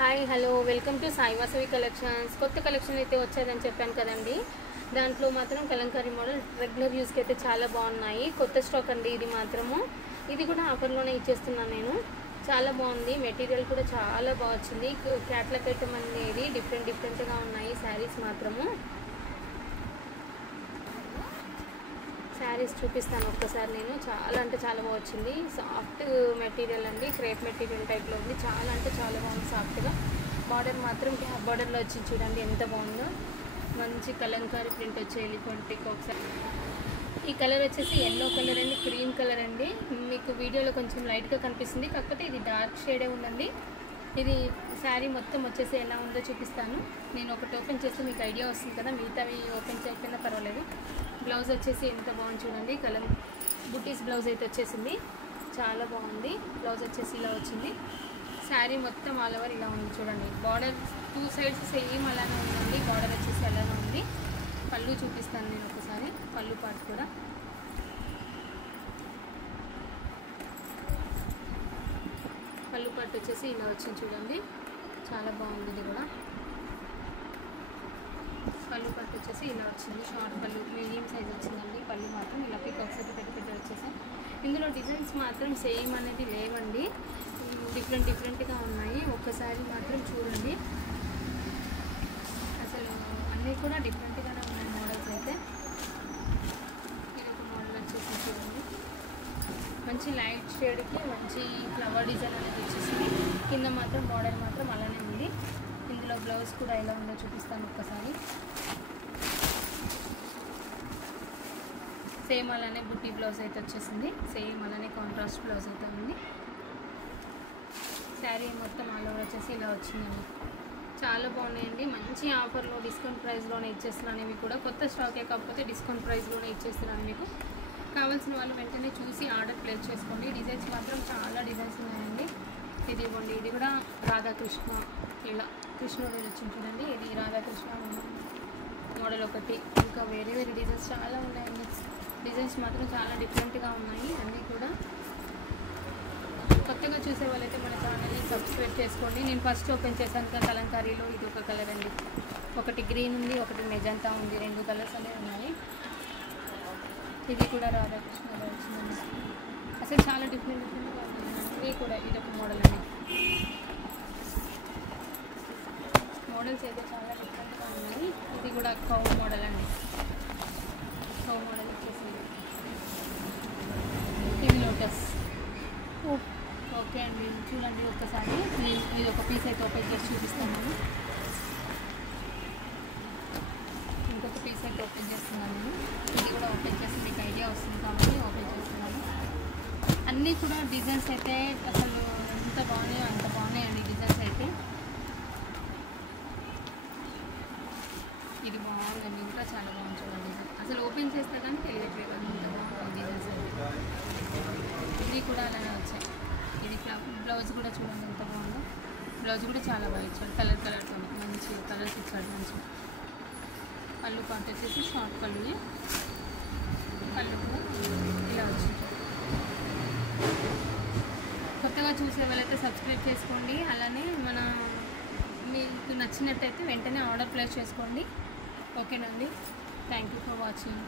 Hi hello welcome to Sai Vasavi collections. కొత్త collection అయితే వచ్చేదని చెప్పాను కదండి. దాంట్లో మాత్రం కలంకారీ మోడల్ రెగ్యులర్ యూస్కి అయితే చాలా బాగున్నాయి. కొత్త స్టాక్ అండి ఇది మాత్రము. ఇది కూడా ఆఫర్లోనే ఇచ్చేస్తున్నాను నేను. చాలా బాగుంది, మెటీరియల్ కూడా చాలా బాగా వచ్చింది. క్యాట్లాగ్ ఐటమ్ అనేది డిఫరెంట్గా ఉన్నాయి శారీస్ మాత్రము. శారీస్ చూపిస్తాను ఒక్కసారి నేను. చాలా అంటే చాలా బాగా వచ్చింది. సాఫ్ట్ మెటీరియల్ అండి, క్రేప్ మెటీరియల్ టైప్లో ఉంది. చాలా అంటే చాలా బాగుంది సాఫ్ట్గా. బార్డర్ మాత్రం క్యాప్ బార్డర్లో వచ్చింది, చూడండి ఎంత బాగుందో. మంచి కలంకారీ ప్రింట్ వచ్చే ఎలిఫెంట్ పికాక్స్. ఈ కలర్ వచ్చేసి ఎల్లో కలర్ అండి, క్రీమ్ కలర్ అండి. మీకు వీడియోలో కొంచెం లైట్గా కనిపిస్తుంది, కాకపోతే ఇది డార్క్ షేడే ఉందండి. ఇది శారీ మొత్తం వచ్చేసి ఎలా ఉందో చూపిస్తాను. నేను ఒకటి ఓపెన్ చేస్తే మీకు ఐడియా వస్తుంది కదా, మిగతావి ఓపెన్ చేయకపోయినా పర్వాలేదు. బ్లౌజ్ వచ్చేసి ఎంత బాగుంది చూడండి. బుటీస్ బ్లౌజ్ అయితే వచ్చేసింది, చాలా బాగుంది. బ్లౌజ్ వచ్చేసి ఇలా వచ్చింది. శారీ మొత్తం ఆల్ ఓవర్ ఇలా ఉంది చూడండి. బార్డర్ టూ సైడ్స్ సేమ్ అలానే ఉందండి. బార్డర్ వచ్చేసి అలానే ఉంది. పళ్ళు చూపిస్తాను నేను ఒకసారి, పళ్ళు పార్ట్ కూడా. పళ్ళు పార్ట్ వచ్చేసి ఇలా వచ్చింది చూడండి, చాలా బాగుంది. ఇది కూడా పళ్ళు పట్టు వచ్చేసి ఇలా వచ్చింది. షార్ట్ పళ్ళు, మీడియం సైజ్ వచ్చిందండి. పళ్ళు మాత్రం ఇలా పికాక్స్ అయితే పెద్ద వచ్చేసాయి. ఇందులో డిజైన్స్ మాత్రం సేమ్ అనేది లేవండి, డిఫరెంట్గా ఉన్నాయి. ఒక్కసారి మాత్రం చూడండి, అసలు అన్నీ కూడా డిఫరెంట్గానే ఉన్నాయి మోడల్స్ అయితే. ఇది ఒక మోడల్ వచ్చేసి చూడండి, మంచి లైట్ షేడ్కి మంచి ఫ్లవర్ డిజైన్ అనేది వచ్చేసింది. కింద మాత్రం బార్డర్ మాత్రం అలానే ఉంది. ఇందులో బ్లౌజ్ కూడా ఎలా ఉందో చూపిస్తాను ఒక్కసారి. సేమ్ అలానే బుట్టి బ్లౌజ్ అయితే వచ్చేసింది. సేమ్ అలానే కాంట్రాస్ట్ బ్లౌజ్ అయితే ఉంది. శారీ మొత్తం ఆల్ ఓవర్ వచ్చేసి ఇలా వచ్చిందండి. చాలా బాగున్నాయండి. మంచి ఆఫర్లో డిస్కౌంట్ ప్రైస్లోనే ఇచ్చేస్తున్నాను. ఇవి కూడా కొత్త స్టాకే, కాకపోతే డిస్కౌంట్ ప్రైస్లోనే ఇచ్చేస్తున్నాను. మీకు కావాల్సిన వాళ్ళు వెంటనే చూసి ఆర్డర్ ప్లేస్ చేసుకోండి. డిజైన్స్ మాత్రం చాలా డిజైన్స్ ఉన్నాయండి. ఇది ఇవ్వండి, ఇది కూడా రాధాకృష్ణ, ఇలా కృష్ణుడు వచ్చింది చూడండి. ఇది రాధాకృష్ణ మోడల్ ఒకటి, ఇంకా వేరే డిజైన్స్ చాలా ఉన్నాయండి. డిజైన్స్ మాత్రం చాలా డిఫరెంట్గా ఉన్నాయి అన్నీ కూడా. కొత్తగా చూసే వాళ్ళైతే మన ఛానల్ని సబ్స్క్రైబ్ చేసుకోండి. నేను ఫస్ట్ ఓపెన్ చేశాను కదా కలంకారీలో, ఇది ఒక కలర్ అండి. ఒకటి గ్రీన్ ఉంది, ఒకటి మెజంతా ఉంది. 2 కలర్స్ అనేవి ఉన్నాయి. ఇది కూడా రాధాకృష్ణలో వచ్చిందండి. అసలు చాలా డిఫరెంట్గా ఉన్నాయి. ఇది కూడా ఇదొక మోడల్ అండి. మోడల్స్ అయితే చాలా డిఫరెంట్గా ఉన్నాయి. ఇది కూడా కౌ మోడల్ అండి. కౌ మోడల్ వచ్చేసింది. ఇది లోటస్. ఓకే అండి, చూడండి ఒక్కసారి. ఇది ఒక పీస్ అయితే ఓపెన్ చేసి చూపిస్తాను. ఇంకొక పీస్ అయితే ఓపెన్ చేస్తున్నాను నేను. ఇది కూడా ఓపెన్ చేసి మీకు ఐడియా వస్తుంది కాబట్టి ఓపెన్ చేస్తున్నాను. అన్నీ కూడా డిజైన్స్ అయితే అసలు ఎంత బాగున్నాయో అంత బాగున్నాయండి డిజైన్స్ అయితే. ఇది బాగుందండి, ఇంకా చాలా బాగుంది చూడండి. అసలు ఓపెన్ చేస్తే కానీ తెలియట్లేదు అంత బాగుంది డిజైన్స్ అయితే. ఇది కూడా అలానే వచ్చాయి. ఇది బ్లౌజ్ కూడా చూడండి ఎంత బాగుందో. బ్లౌజ్ కూడా చాలా బాగా ఇచ్చాడు, కలర్తో మంచి కలర్స్ ఇచ్చాడు మంచిగా. పళ్ళు పాటు వచ్చేసి షార్ట్ పళ్ళు కూడా ఇలా వచ్చింది. కొత్తగా చూసే వాళ్ళైతే సబ్స్క్రైబ్ చేసుకోండి. అలానే మీకు నచ్చినట్టయితే వెంటనే ఆర్డర్ ప్లేస్ చేసుకోండి. ఓకేనండి, థ్యాంక్ యూ ఫర్ వాచింగ్.